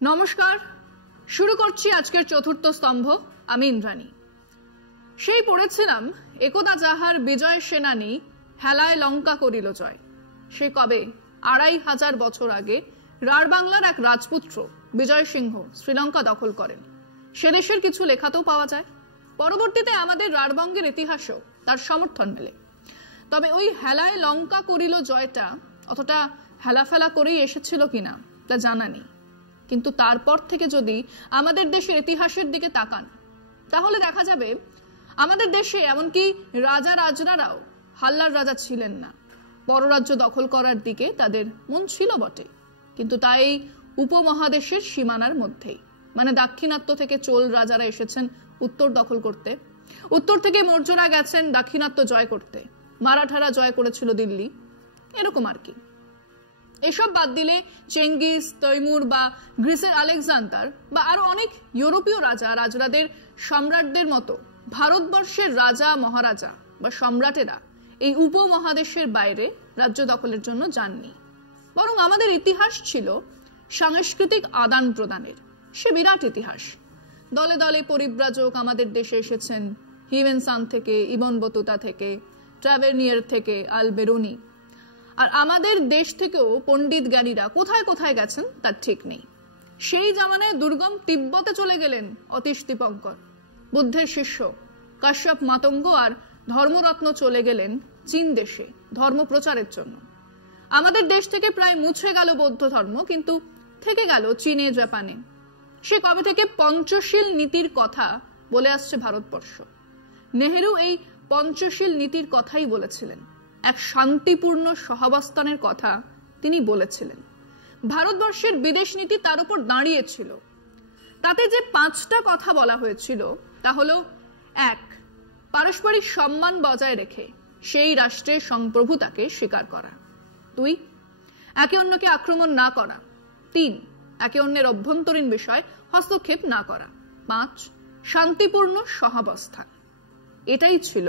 নমস্কার, শুরু করছি আজকের চতুর্থ স্তম্ভ। আমি ইন্দ্রাণী। সেই পড়েছিলাম, একদা যাহার বিজয় সেনানী হেলায় লঙ্কা করিল জয়। সে কবে ২৫০০ বছর আগে রাঢ়বাংলার এক রাজপুত্র বিজয় সিংহ শ্রীলঙ্কা দখল করেন। সে দেশের কিছু লেখাতেও পাওয়া যায়। পরবর্তীতে আমাদের রাঢ়বঙ্গের ইতিহাসেও তার সমর্থন মেলে। তবে ওই হেলায় লঙ্কা করিল জয়টা অতটা হেলাফেলা করেই এসেছিল কিনা তা জানা নেই। কিন্তু তারপর থেকে যদি আমাদের দেশের ইতিহাসের দিকে তাকান, তাহলে দেখা যাবে আমাদের দেশে এমনকি রাজা রাজরারাও হাল্লার রাজা ছিলেন না। পররাজ্য দখল করার দিকে তাদের মন ছিল বটে, কিন্তু তাই উপমহাদেশের সীমানার মধ্যেই। মানে দাক্ষিণাত্য থেকে চোল রাজারা এসেছেন উত্তর দখল করতে, উত্তর থেকে মৌর্যরা গেছেন দাক্ষিণাত্য জয় করতে, মারাঠারা জয় করেছিল দিল্লি, এরকম আর কি। এসব বাদ দিলে চেঙ্গিস, তৈমুর বা গ্রিসের আলেকজান্ডার বা আরো অনেক ইউরোপীয় রাজা রাজরাদের সম্রাটদের মতো ভারতবর্ষের রাজা মহারাজা বা সম্রাটেরা এই উপমহাদেশের বাইরে রাজ্য দখলের জন্য যাননি। বরং আমাদের ইতিহাস ছিল সাংস্কৃতিক আদান প্রদানের। সে বিরাট ইতিহাস। দলে দলে পরিব্রাজক আমাদের দেশে এসেছেন, হিউয়েন সাং থেকে, ইবন বতুতা থেকে, ট্রাভেরনিয়ার থেকে আল বেরুনি। আর আমাদের দেশ থেকেও পণ্ডিত জ্ঞানীরা কোথায় কোথায় গেছেন তার ঠিক নেই। সেই জামানায় দুর্গম তিব্বতে চলে গেলেন অতীশ দীপঙ্কর, বুদ্ধের শিষ্য কাশ্যপ মাতঙ্গ আর ধর্মরত্ন চলে গেলেন চীন দেশে ধর্ম প্রচারের জন্য। আমাদের দেশ থেকে প্রায় মুছে গেল বৌদ্ধ ধর্ম, কিন্তু থেকে গেল চীনে, জাপানে। সে কবে থেকে পঞ্চশীল নীতির কথা বলে আসছে ভারতবর্ষ। নেহেরু এই পঞ্চশীল নীতির কথাই বলেছিলেন। এক শান্তিপূর্ণ সহাবস্থানের কথা তিনি বলেছিলেন। ভারতবর্ষের বিদেশ নীতি তার উপর দাঁড়িয়েছিল। তাতে যে 5টা কথা বলা হয়েছিল তা হলো: 1. পারস্পরিক সম্মান বজায় রেখে সেই রাষ্ট্রের সংপ্রভুতাকে স্বীকার করা। 2. একে অন্যকে আক্রমণ না করা। 3. একে অন্যের অভ্যন্তরীণ বিষয় হস্তক্ষেপ না করা। 5. শান্তিপূর্ণ সহাবস্থান। এটাই ছিল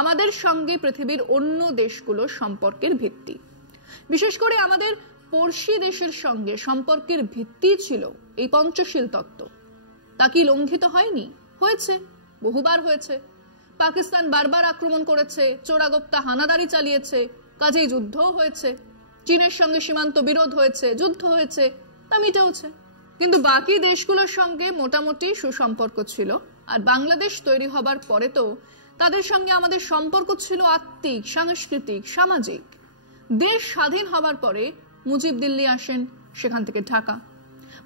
আমাদের সঙ্গে পৃথিবীর অন্য দেশগুলোর সম্পর্কের ভিত্তি। বিশেষ করে আমাদের পড়শি দেশের সঙ্গে সম্পর্কের ভিত্তি ছিল এই পঞ্চশীল তত্ত্ব। তা কি লঙ্ঘিত হয়নি? হয়েছে, বহুবার হয়েছে। পাকিস্তান বারবার আক্রমণ করেছে, চোরাগোপ্তা হানাদারি চালিয়েছে, কাজেই যুদ্ধও হয়েছে। চীনের সঙ্গে সীমান্ত বিরোধ হয়েছে, যুদ্ধ হয়েছে, তা মিটেওছে। কিন্তু বাকি দেশগুলোর সঙ্গে মোটামুটি সুসম্পর্ক ছিল। আর বাংলাদেশ তৈরি হবার পরে তো তাদের সঙ্গে আমাদের সম্পর্ক ছিল আত্মিক, সাংস্কৃতিক, সামাজিক। দেশ স্বাধীন হবার পরে মুজিব দিল্লি আসেন, সেখান থেকে ঢাকা।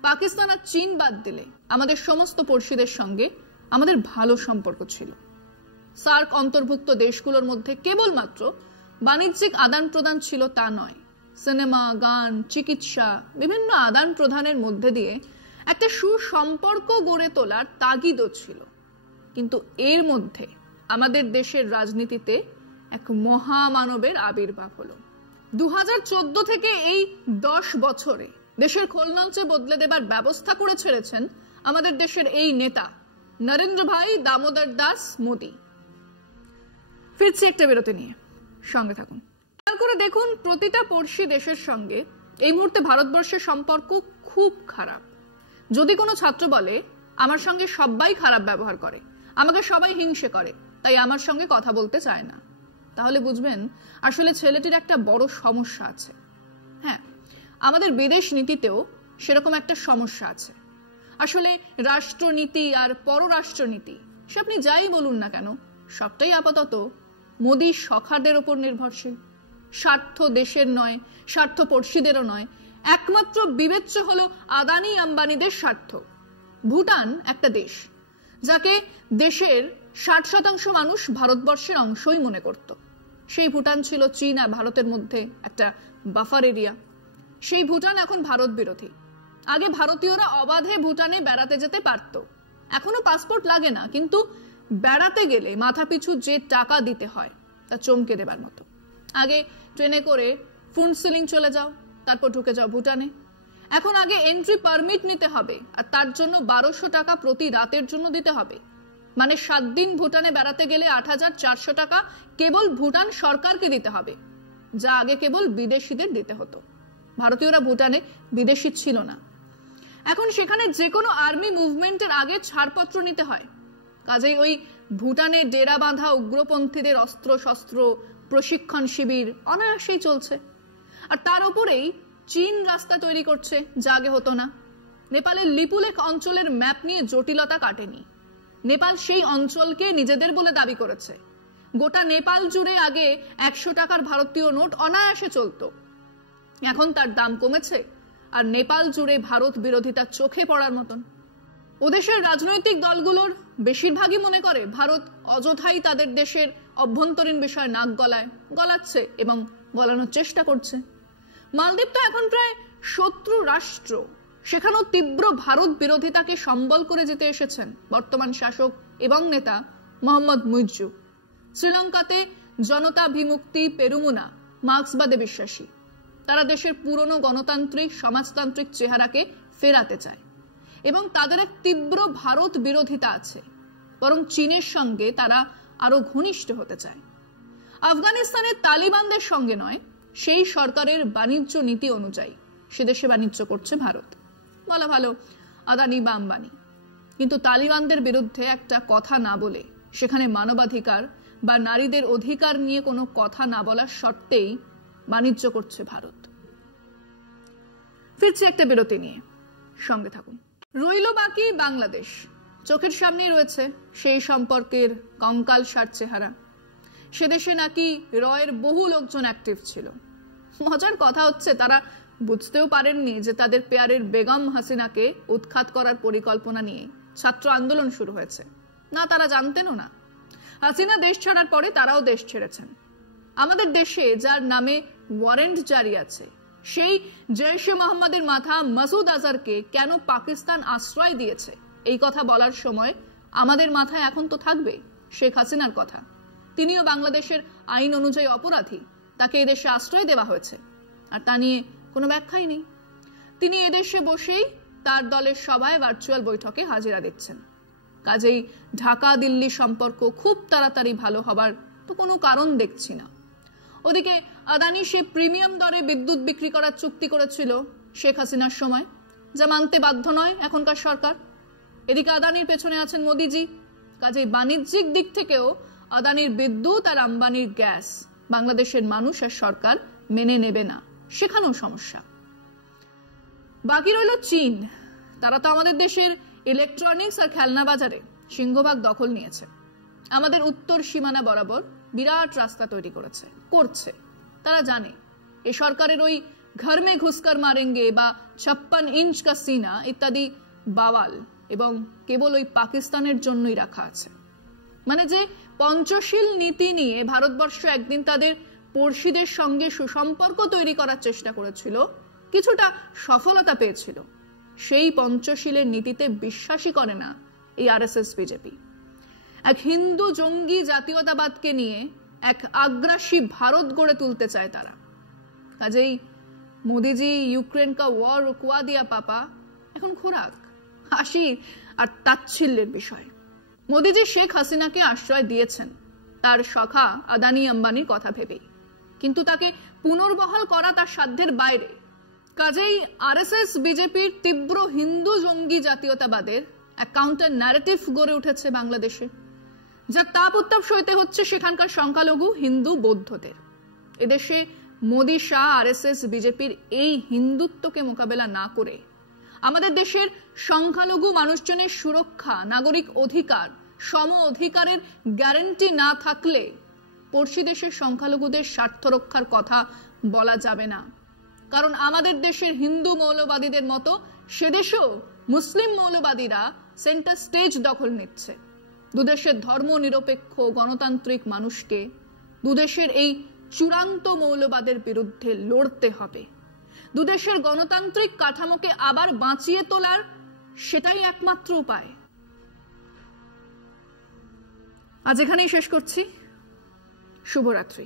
পাকিস্তান আর চীন বাদ দিলে আমাদের সমস্ত পড়শিদের সঙ্গে আমাদের ভালো সম্পর্ক ছিল। সার্ক অন্তর্ভুক্ত দেশগুলোর মধ্যে কেবলমাত্র বাণিজ্যিক আদান প্রদান ছিল তা নয়, সিনেমা, গান, চিকিৎসা, বিভিন্ন আদান প্রদানের মধ্যে দিয়ে একটা সুসম্পর্ক গড়ে তোলার তাগিদও ছিল। কিন্তু এর মধ্যে আমাদের দেশের রাজনীতিতে এক মহামানবের আবির্ভাব হলো। 2014 থেকে এই 10 বছরে দেশের খোলনলচে বদলে দেবার ব্যবস্থা করে ছেড়েছেন আমাদের দেশের এই নেতা নরেন্দ্র ভাই দামোদর দাস মোদী। ফিরছি একটা বিরতি নিয়ে, সঙ্গে থাকুন। খেয়াল করে দেখুন, প্রতিটা পড়শি দেশের সঙ্গে এই মুহূর্তে ভারতবর্ষের সম্পর্ক খুব খারাপ। যদি কোনো ছাত্র বলে আমার সঙ্গে সবাই খারাপ ব্যবহার করে, আমাকে সবাই হিংসে করে, তাই আমার সঙ্গে কথা বলতে চায় না, তাহলে বুঝবেন আসলে ছেলেটির একটা বড় সমস্যা আছে। হ্যাঁ, আমাদের বিদেশ নীতিতেও সেরকম একটা সমস্যা আছে। আসলে রাষ্ট্রনীতি আর পররাষ্ট্রনীতি সে আপনি যাই বলুন না কেন, সবটাই আপাতত মোদীর সখাদের ওপর নির্ভরশীল। স্বার্থ দেশের নয়, স্বার্থ পড়শিদেরও নয়, একমাত্র বিবেচ্য হলো আদানি আম্বানিদের স্বার্থ। ভুটান একটা দেশ যাকে দেশের 60% মানুষ ভারতবর্ষের অংশই মনে করত। সেই ভুটান ছিল চীন আর ভারতের মধ্যে একটা বাফার এরিয়া। সেই ভুটান এখন ভারত বিরোধী। আগে ভারতীয়রা অবাধে ভুটানে বেড়াতে যেতে পারত, এখনো পাসপোর্ট লাগে না, কিন্তু বেড়াতে গেলে মাথাপিছু যে টাকা দিতে হয় তা চমকে দেবার মতো। আগে ট্রেনে করে ফুনসিলিং চলে যাও, তারপর ঢুকে যাও ভুটানে। এখন আগে এন্ট্রি পারমিট নিতে হবে, আর তার জন্য 1200 টাকা প্রতি রাতের জন্য দিতে হবে। মানে 7 দিন ভুটানে বেড়াতে গেলে 8400 টাকা কেবল ভুটান সরকারকে দিতে হবে, যা আগে কেবল বিদেশিদের দিতে হতো। ভারতীয়রা ভুটানে বিদেশি ছিল না। এখন সেখানে যে কোনো আর্মি মুভমেন্টের আগে ছাড়পত্র নিতে হয়। কাজেই ওই ভুটানে ডেরা বাঁধা উগ্রপন্থীদের অস্ত্র শস্ত্র প্রশিক্ষণ শিবির অনায়াসেই চলছে। আর তার উপরেই চীন রাস্তা তৈরি করছে, যা আগে হতো না। নেপালের লিপুলেখ অঞ্চলের ম্যাপ নিয়ে জটিলতা কাটেনি। নেপাল সেই অঞ্চলকে নিজেদের বলে দাবি করেছে। গোটা নেপাল জুড়ে আগে 100 টাকার ভারতীয় নোট অনায়াসে চলতো, এখন তার দাম কমেছে। আর নেপাল জুড়ে ভারত বিরোধিতা চোখে পড়ার মতন। ওদেশের রাজনৈতিক দলগুলোর বেশিরভাগই মনে করে ভারত অযথাই তাদের দেশের অভ্যন্তরীণ বিষয় নাক গলাচ্ছে এবং গলানোর চেষ্টা করছে। মালদ্বীপ তো এখন প্রায় শত্রু রাষ্ট্র, সেখানেও তীব্র ভারত বিরোধিতাকে সম্বল করে যেতে এসেছেন বর্তমান শাসক এবং নেতা মোহাম্মদ মুইজ্জু। শ্রীলঙ্কাতে জনতা বিমুক্তি পেরুমুনা মার্ক্সবাদে বিশ্বাসী। তারা দেশের পুরনো গণতান্ত্রিক সমাজতান্ত্রিক চেহারাকে ফেরাতে চায় এবং তাদের এক তীব্র ভারত বিরোধিতা আছে, বরং চীনের সঙ্গে তারা আরো ঘনিষ্ঠ হতে চায়। আফগানিস্তানের তালিবানদের সঙ্গে নয়, সেই সরকারের বাণিজ্য নীতি অনুযায়ী সে দেশে বাণিজ্য করছে ভারত। বলা ভালো আদানি বা আম্বানি, কিন্তু তালিবানদের বিরুদ্ধে একটা কথা না বলে, সেখানে মানবাধিকার বা নারীদের অধিকার নিয়ে কোনো কথা না বলার শর্তেই বাণিজ্য করছে ভারত। ফিরছে একটা বিরতি নিয়ে, সঙ্গে থাকুন। রইল বাকি বাংলাদেশ। চোখের সামনেই রয়েছে সেই সম্পর্কের কঙ্কালসার চেহারা। সে দেশে নাকি রয়ের বহু লোকজন অ্যাক্টিভ ছিল। মজার কথা হচ্ছে, তারা বুঝতেও পারেননি যে তাদের পেয়ারের বেগম হাসিনাকে উৎখাত করার পরিকল্পনা নিয়ে ছাত্র আন্দোলন শুরু হয়েছে। না, তারা জানতেনও না। হাসিনা দেশ ছাড়ার পরে তারাও দেশ ছেড়েছেন। আমাদের দেশে যার নামে ওয়ারেন্ট জারি আছে, সেই জৈশে মোহাম্মদের মাথা মাসুদ আজহারকে কেন পাকিস্তান আশ্রয় দিয়েছে, এই কথা বলার সময় আমাদের মাথায় এখন তো থাকবে শেখ হাসিনার কথা। তিনিও বাংলাদেশের আইন অনুযায়ী অপরাধী, তাকে এদেশে আশ্রয় দেওয়া হয়েছে, আর তা নিয়ে কোনো ব্যাখ্যাই নেই। তিনি এদেশে বসেই তার দলের সভায় ভার্চুয়াল বৈঠকে হাজিরা দিচ্ছেন। কাজেই ঢাকা দিল্লি সম্পর্ক খুব তাড়াতাড়ি ভালো হবার তো কোনো কারণ দেখছি না। ওদিকে আদানি সে প্রিমিয়াম দরে বিদ্যুৎ বিক্রি করার চুক্তি করেছিল শেখ হাসিনার সময়, যা মানতে বাধ্য নয় এখনকার সরকার। এদিকে আদানির পেছনে আছেন মোদিজি। কাজেই বাণিজ্যিক দিক থেকেও আদানির বিদ্যুৎ আর আম্বানির গ্যাস বাংলাদেশের মানুষ আর সরকার মেনে নেবে না, সেখানেও সমস্যা। বাকি রইল চীন। তারা তো আমাদের দেশের ইলেকট্রনিক্স আর খেলনা বাজারে সিংহভাগ দখল নিয়েছে। আমাদের উত্তর সীমানা বরাবর বিরাট রাস্তা তৈরি করছে। তারা জানে এ সরকারের ওই ঘর মে ঘুসকার মারেঙ্গে বা 56 ইঞ্চ কা সিনা ইত্যাদি বাওয়াল এবং কেবল ওই পাকিস্তানের জন্যই রাখা আছে। মানে যে পঞ্চশীল নীতি নিয়ে ভারতবর্ষ একদিন তাদের পড়শিদের সঙ্গে সুসম্পর্ক তৈরি করার চেষ্টা করেছিল, কিছুটা সফলতা পেয়েছিল, সেই পঞ্চশীলের নীতিতে বিশ্বাসই করে না এই আরএসএস বিজেপি। এক হিন্দু জঙ্গি জাতীয়তাবাদকে নিয়ে এক আগ্রাসী ভারত গড়ে তুলতে চায় তারা। কাজেই মোদিজি ইউক্রেন কা ওয়ার রুকওয়া দিয়া পাপা এখন খোরাক, হাসি আর তাচ্ছিল্যের বিষয়। মোদিজি শেখ হাসিনাকে আশ্রয় দিয়েছেন তার সখা আদানি আম্বানির কথা ভেবেই, কিন্তু তাকে পুনর্বহাল করা তার সাধ্যের বাইরে। কাজেই আরএসএস বিজেপির তীব্র হিন্দু জঙ্গি জাতীয়তাবাদের এক কাউন্টার ন্যারেটিভ গড়ে উঠেছে বাংলাদেশে, যার তাপ উত্তাপ সইতে হচ্ছে সেখানকার সংখ্যালঘু হিন্দু বৌদ্ধদের। এদেশে মোদি শাহ আরএসএস বিজেপির এই হিন্দুত্বকে মোকাবেলা না করে আমাদের দেশের সংখ্যালঘু মানুষজনের সুরক্ষা, নাগরিক অধিকার, সম অধিকারের গ্যারান্টি না থাকলে পড়শি দেশের সংখ্যালঘুদের স্বার্থ রক্ষার কথা বলা যাবে না। কারণ আমাদের দেশের হিন্দু মৌলবাদীদের মতো সেদেশেও মুসলিম মৌলবাদীরা সেন্টার স্টেজ দখল নিচ্ছে। দুদেশের ধর্ম নিরপেক্ষ গণতান্ত্রিক মানুষকে দুদেশের এই চূড়ান্ত মৌলবাদের বিরুদ্ধে লড়তে হবে। দুদেশের গণতান্ত্রিক কাঠামোকে আবার বাঁচিয়ে তোলার সেটাই একমাত্র উপায়। আজ এখানেই শেষ করছি। শুভরাত্রি।